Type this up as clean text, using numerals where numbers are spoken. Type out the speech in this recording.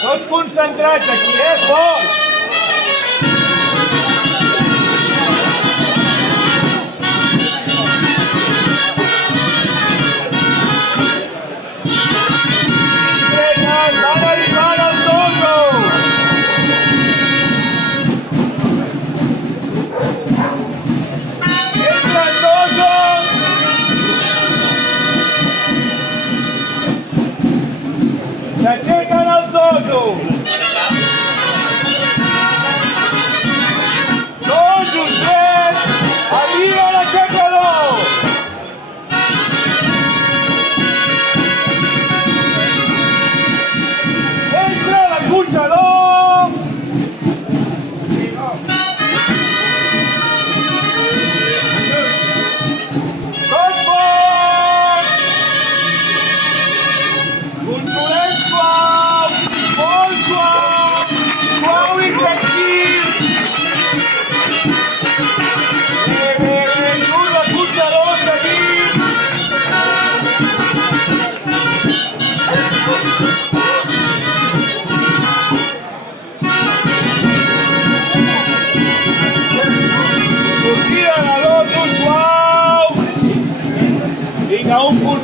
Tots concentrats aquí, Fort! S'aixequen els dosos! Dosos drets! Arriba l'aixecador! Entra l'acotxador! Tot fort! Controlem suau! Molt suau! Suau i tranquil! Bé, surt l'acotxador, seguim! Sortida de dosos, suau! Vinga, un punt